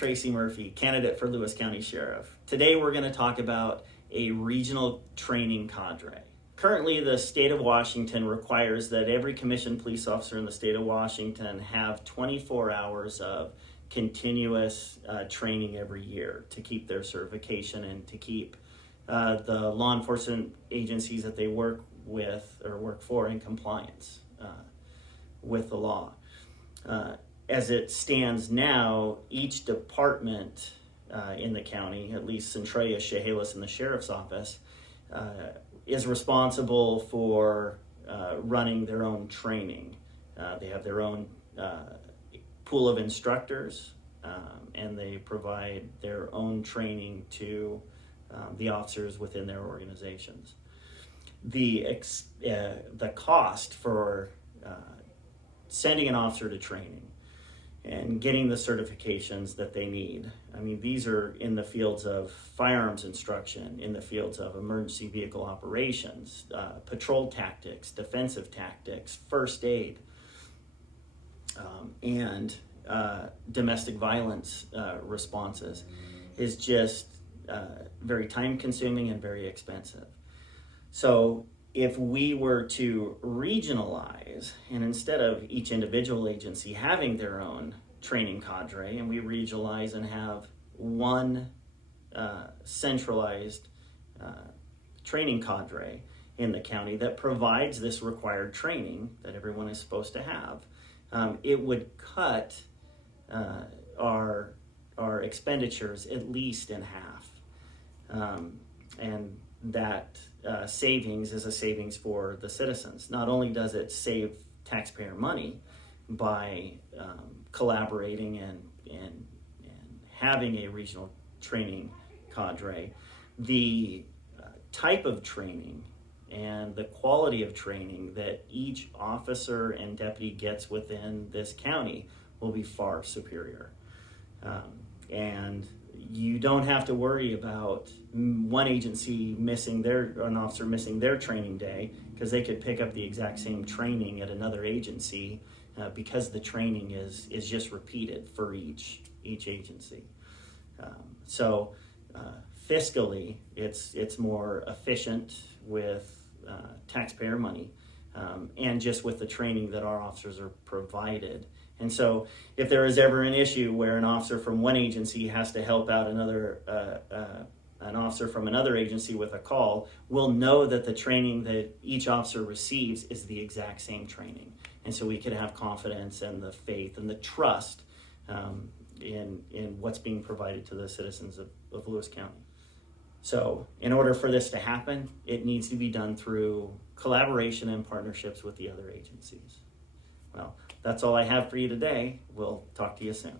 Tracy Murphy, candidate for Lewis County Sheriff. Today we're going to talk about a regional training cadre. Currently, the state of Washington requires that every commissioned police officer in the state of Washington have 24 hours of continuous training every year to keep their certification and to keep the law enforcement agencies that they work with or work for in compliance with the law. As it stands now, each department in the county, at least Centralia, Chehalis, and the Sheriff's Office, is responsible for running their own training. They have their own pool of instructors, and they provide their own training to the officers within their organizations. The cost for sending an officer to training and getting the certifications that they need. I mean, these are in the fields of firearms instruction, in the fields of emergency vehicle operations, patrol tactics, defensive tactics, first aid, and domestic violence responses is just very time consuming and very expensive. So if we were to regionalize, and instead of each individual agency having their own training cadre, and we regionalize and have one centralized training cadre in the county that provides this required training that everyone is supposed to have, it would cut our expenditures at least in half. And that savings is a savings for the citizens. Not only does it save taxpayer money by collaborating and having a regional training cadre, the type of training and the quality of training that each officer and deputy gets within this county will be far superior. And you don't have to worry about one agency an officer missing their training day, because they could pick up the exact same training at another agency because the training is just repeated for each agency. So fiscally, it's more efficient with taxpayer money and just with the training that our officers are provided. And so if there is ever an issue where an officer from one agency has to help out an officer from another agency with a call, we'll know that the training that each officer receives is the exact same training. And so we can have confidence and the faith and the trust in what's being provided to the citizens of Lewis County. So in order for this to happen, it needs to be done through collaboration and partnerships with the other agencies. Well, that's all I have for you today. We'll talk to you soon.